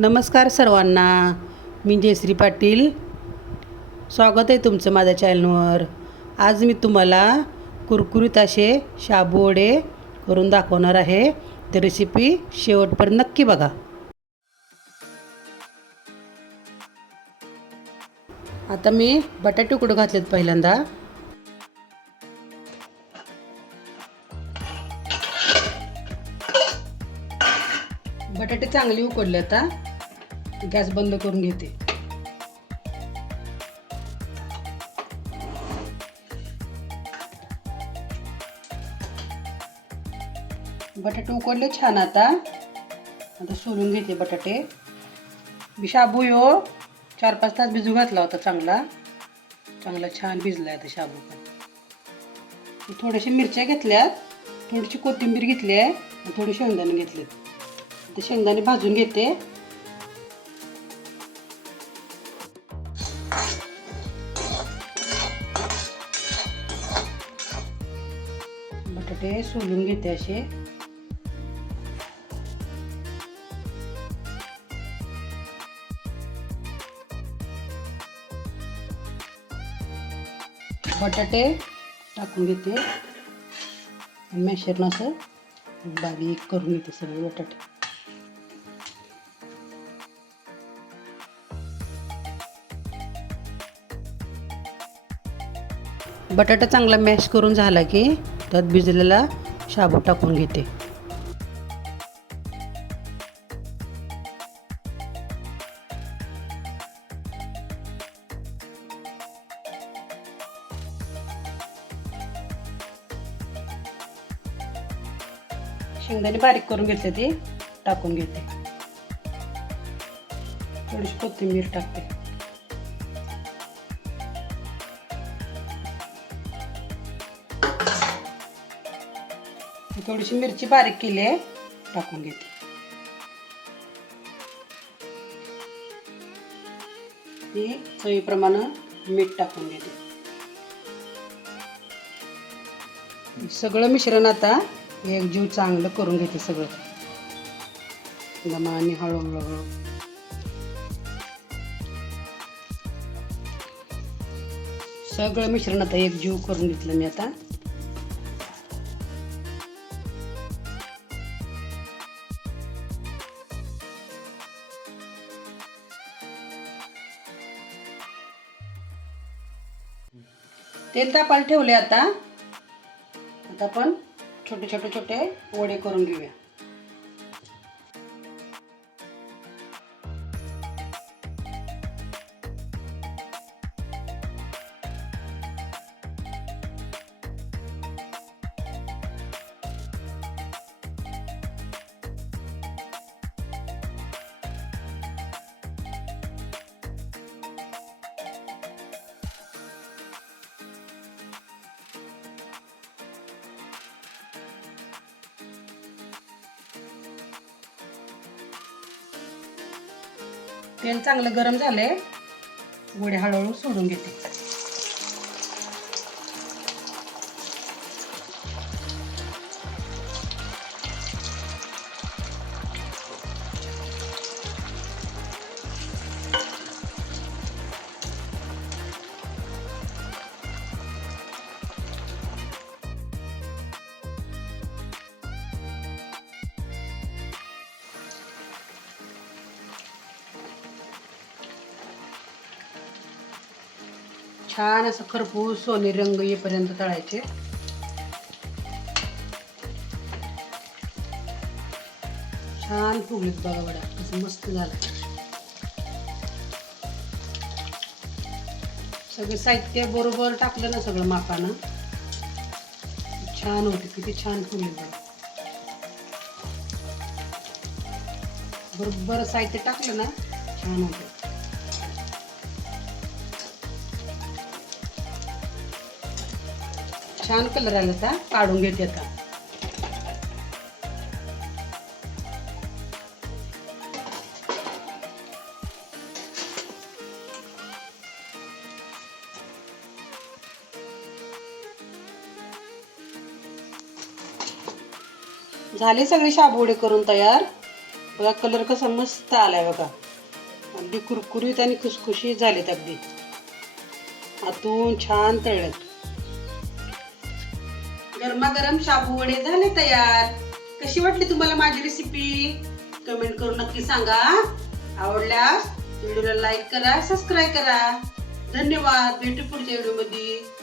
नमस्कार सर्वांना. मी जयश्री पाटील. स्वागत आहे तुमचं माझ्या चॅनलवर. आज मी तुम्हाला कुरकुरीत असे शाबू वडे करून दाखवणार आहे. तर रेसिपी शेवटपर्यंत नक्की बघा. आता मी बटाटे उकडू घातलेत पहिल्यांदा. बटाटे चांगले उकडले. आता गॅस बंद करून घेते. बटाटे उकडले छान. आता सोलून घेते बटाटे. शाबू यो 4-5 तास भिजू घातला होता. चांगला छान भिजला आहे शाबू. थोड्याशा मिरच्या घेतल्यात, थोडीशी कोथिंबीर घेतली आहे, थोडे शेंगदाणे घेतलेत. ते शेंगदाणे भाजून घेते. बटाटे सोलून घेते असे. बटाटे टाकून घेते. मॅशरनं असं बारीक करून घेते सगळे बटाटे. बटाटा चांगला मॅश करून झाला की त्यात भिजलेला शाबू टाकून घेते. शेंगदाणे बारीक करून घेतले ते टाकून घेते. थोडीशी कोथिंबीर टाकते. थोडीशी मिरची बारीक केली आहे टाकून घेते. ती चवीप्रमाणे मीठ टाकून घेते. सगळं मिश्रण आता एकजीव चांगलं करून घेते. सगळं दमाने हळूहळू सगळं मिश्रण आता एकजीव करून घेतलं मी. आता तेल तापायला ठेवले. आता आपण छोटे वडे करून घेऊया. तेल चांगलं गरम झाले. वडे हळूहळू सोडून घेते. छान असं खरपूस सोनेरी रंग येईपर्यंत तळायचे. छान फुगलेत बघा. वडा कसं मस्त झाला. सगळे साहित्य बरोबर टाकलं ना, सगळं मापानं छान होते. किती छान फुगले बघा. बरोबर साहित्य टाकलं ना छान होते. छान कलर आला. आता काढून घेते. आता झाले सगळे शाबू वडे करून तयार. बघा कलर कसा मस्त आलाय बघा. अगदी कुरकुरीत आणि खुसखुशीत झालेत अगदी. आतून छान तळलेत. गरमागरम शाबू वडे झाले तयार. कशी वाटली तुम्हाला माझी रेसिपी? कमेंट करून नक्की सांगा. आवडल्यास व्हिडिओला लाईक करा, सबस्क्राईब करा. धन्यवाद. भेटू पुढच्या व्हिडिओमध्ये.